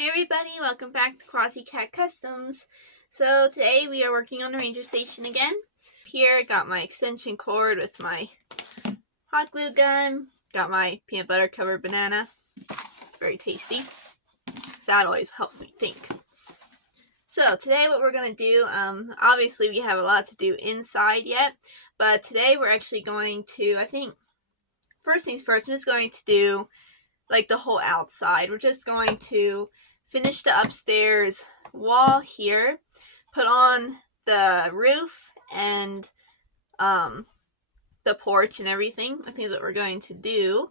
Hey everybody, welcome back to Quasi Cat Customs. So today we are working on the ranger station again. Here got my extension cord with my hot glue gun, got my peanut butter covered banana, very tasty. That always helps me think. So today what we're going to do, obviously we have a lot to do inside yet, but today we're actually going to, I think, first things first, I'm just going to do like the whole outside. We're just going to finish the upstairs wall here, put on the roof and the porch and everything. I think that's what we're going to do.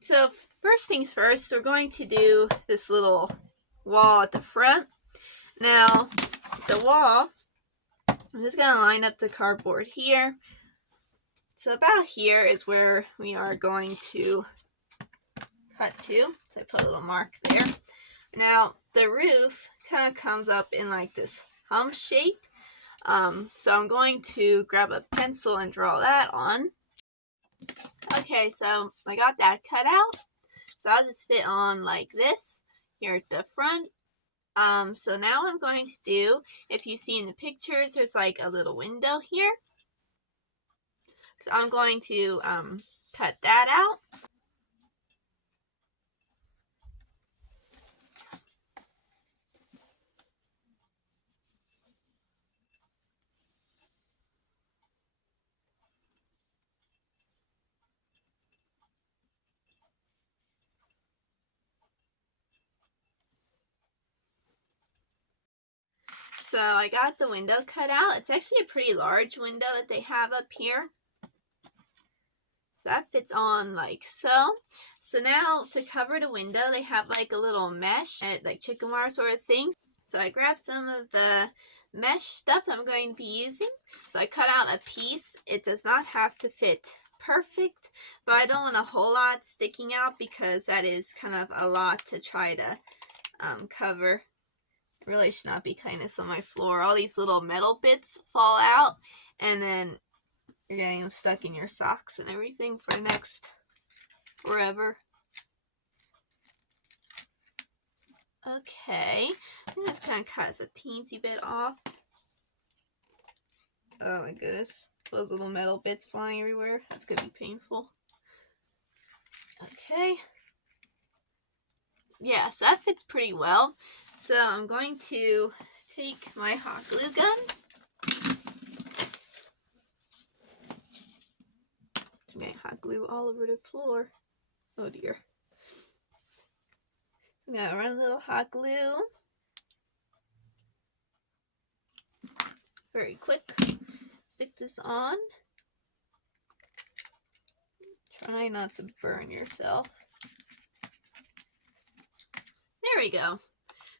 So first things first, we're going to do this little wall at the front. Now the wall, I'm just going to line up the cardboard here. So about here is where we are going to cut to. So I put a little mark there. Now the roof kind of comes up in like this hump shape. So I'm going to grab a pencil and draw that on. Okay, so I got that cut out. So I'll just fit on like this here at the front. So now I'm going to do, if you see in the pictures, there's like a little window here. So I'm going to cut that out. So I got the window cut out. It's actually a pretty large window that they have up here. So that fits on like so. So now to cover the window, they have like a little mesh, like chicken wire sort of thing. So I grabbed some of the mesh stuff that I'm going to be using. So I cut out a piece. It does not have to fit perfect, but I don't want a whole lot sticking out because that is kind of a lot to try to cover. It really should not be cutting this on my floor. All these little metal bits fall out, and then you're getting them stuck in your socks and everything for the next forever. Okay, I think this kind of cuts a teensy bit off. Oh my goodness, those little metal bits flying everywhere. That's gonna be painful. Okay. Yeah, so that fits pretty well. So I'm going to take my hot glue gun. I'm getting hot glue all over the floor. Oh dear. So I'm gonna run a little hot glue. Very quick. Stick this on. Try not to burn yourself. There we go.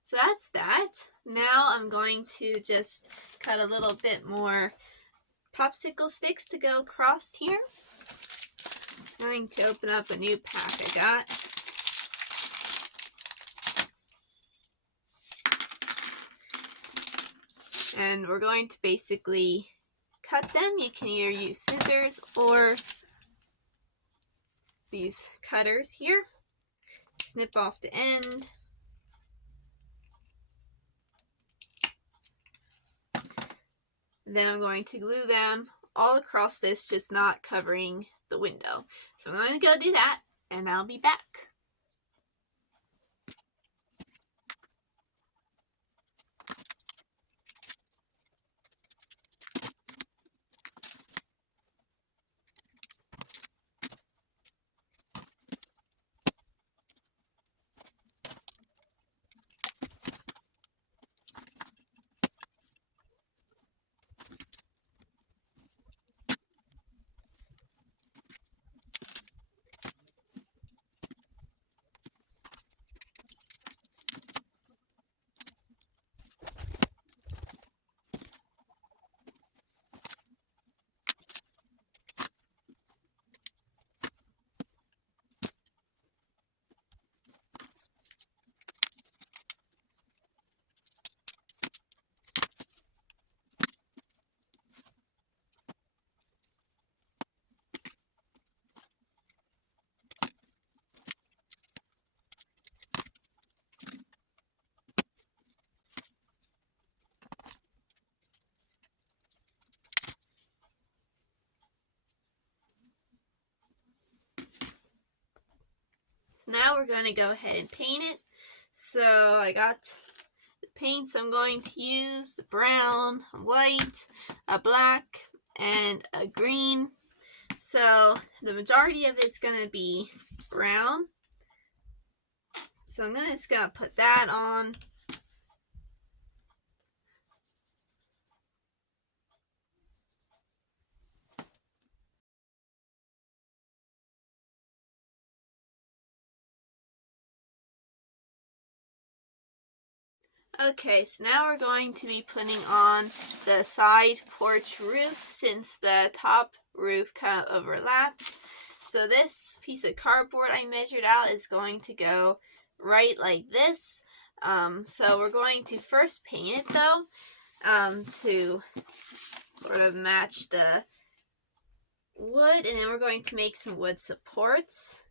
So that's that. Now I'm going to just cut a little bit more popsicle sticks to go across here. I'm going to open up a new pack I got. And we're going to basically cut them. You can either use scissors or these cutters here. Snip off the end. Then I'm going to glue them all across this, just not covering the window. So I'm going to go do that, and I'll be back. So now we're going to go ahead and paint it. So I got the paints I'm going to use: the brown, a white, a black, and a green. So the majority of it's going to be brown. So I'm just going to put that on. Okay, so now we're going to be putting on the side porch roof, since the top roof kind of overlaps. So this piece of cardboard I measured out is going to go right like this. So we're going to first paint it though, to sort of match the wood, and then we're going to make some wood supports.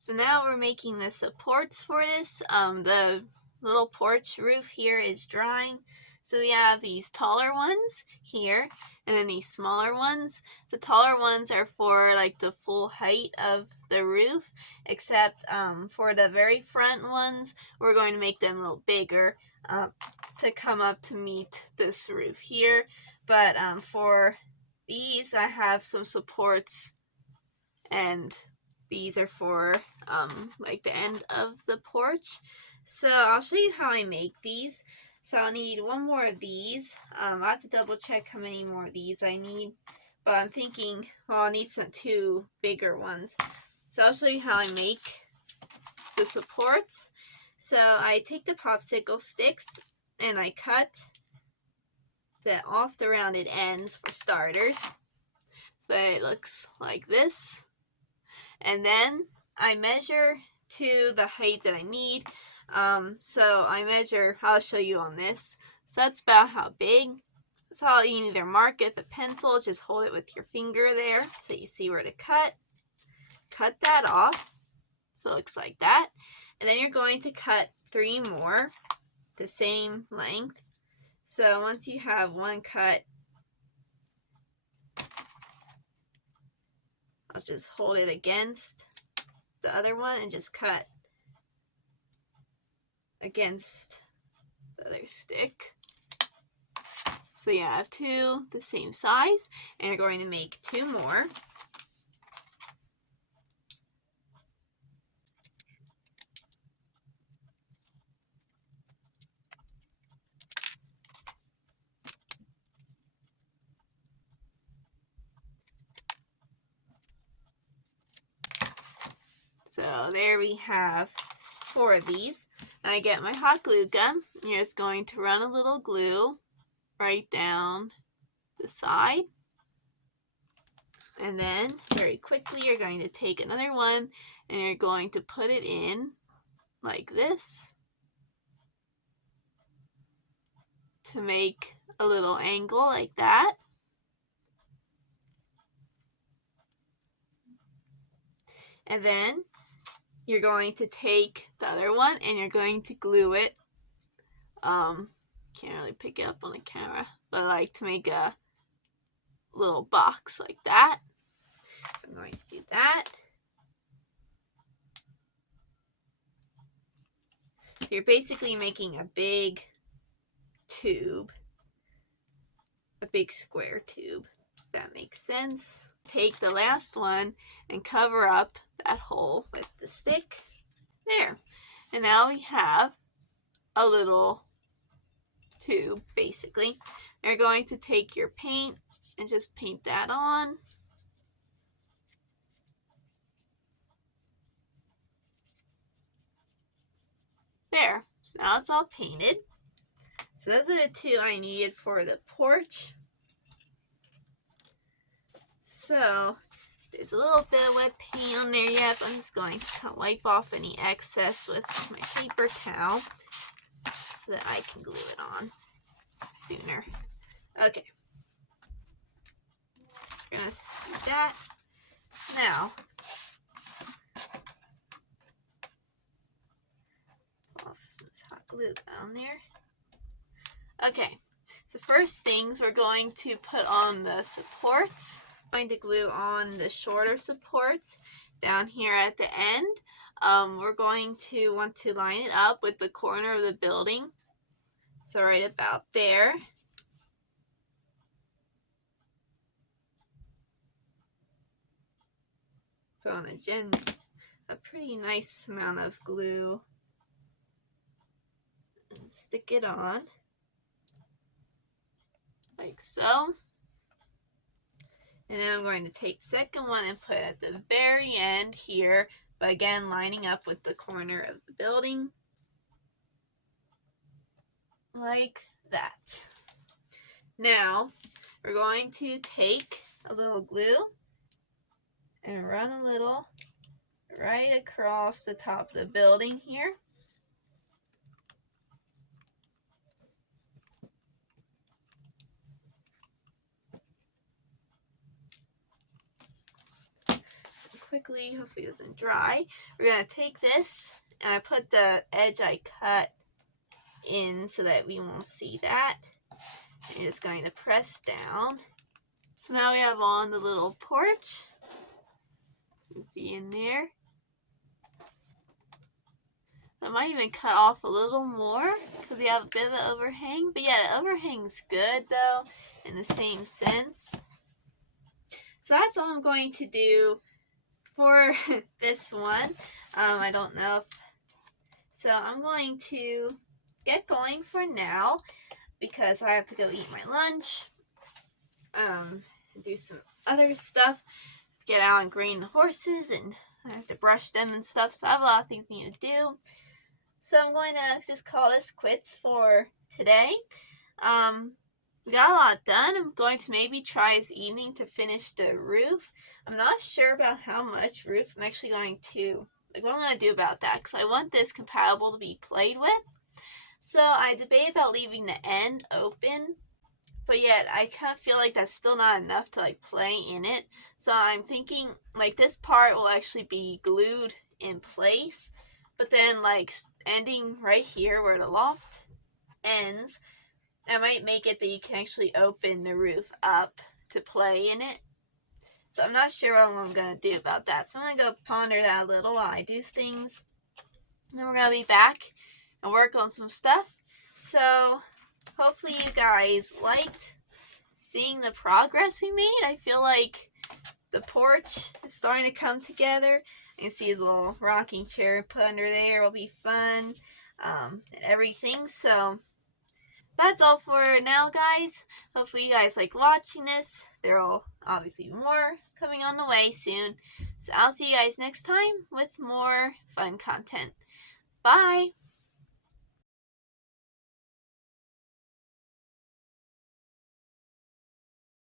So now we're making the supports for this. The little porch roof here is drying. So we have these taller ones here, and then these smaller ones. The taller ones are for like the full height of the roof, except for the very front ones, we're going to make them a little bigger to come up to meet this roof here. But for these, I have some supports, and these are for like the end of the porch. So I'll show you how I make these. So I'll need one more of these. I'll have to double check how many more of these I need, but I'm thinking, well, I'll need some 2 bigger ones. So I'll show you how I make the supports. So I take the popsicle sticks and I cut off the rounded ends for starters, so it looks like this. And then I measure to the height that I need. So I measure, I'll show you on this. So that's about how big. So you can either mark it with a pencil, just hold it with your finger there so you see where to cut. Cut that off. So it looks like that. And then you're going to cut 3 more the same length. So once you have one cut, I'll just hold it against the other one and just cut against the other stick. So you have 2 the same size, and you're going to make 2 more. So there we have 4 of these. And I get my hot glue gun. You're just going to run a little glue right down the side. And then very quickly you're going to take another one and you're going to put it in like this to make a little angle like that. And then you're going to take the other one and you're going to glue it. Can't really pick it up on the camera, but I like to make a little box like that. So I'm going to do that. You're basically making a big tube, a big square tube, if that makes sense. Take the last one and cover up that hole with the stick. There. And now we have a little tube, basically. You're going to take your paint and just paint that on. There. So now it's all painted. So those are the 2 I needed for the porch. So there's a little bit of wet paint on there yet, but I'm just going to wipe off any excess with my paper towel so that I can glue it on sooner. Okay. We're going to do that. Now, off some hot glue down there. Okay, So first things, we're going to put on the supports. I'm going to glue on the shorter supports down here at the end. We're going to want to line it up with the corner of the building. So right about there. Put on a pretty nice amount of glue and stick it on like so. And then I'm going to take the second one and put it at the very end here, but again lining up with the corner of the building like that. Now we're going to take a little glue and run a little right across the top of the building here. Quickly, hopefully it doesn't dry. We're going to take this, and I put the edge I cut in so that we won't see that. And you're just going to press down. So now we have on the little porch. You can see in there. I might even cut off a little more because we have a bit of an overhang. But yeah, the overhang's good though in the same sense. So that's all I'm going to do for this one. I don't know if... So I'm going to get going for now because I have to go eat my lunch. Do some other stuff. Get out and grain the horses and I have to brush them and stuff. So I have a lot of things I need to do. So I'm going to just call this quits for today. We got a lot done. I'm going to maybe try this evening to finish the roof. I'm not sure about how much roof I'm actually going to, what I'm going to do about that, because I want this compatible to be played with. So I debate about leaving the end open, but yet I kind of feel like that's still not enough to play in it. So I'm thinking this part will actually be glued in place, but then ending right here where the loft ends, I might make it that you can actually open the roof up to play in it. So I'm not sure what I'm going to do about that. So I'm going to go ponder that a little while I do things. And then we're going to be back and work on some stuff. So hopefully you guys liked seeing the progress we made. I feel like the porch is starting to come together. You can see his little rocking chair put under there. Will be fun and everything. So that's all for now, guys. Hopefully you guys like watching this. There will obviously be more coming on the way soon. So I'll see you guys next time with more fun content. Bye!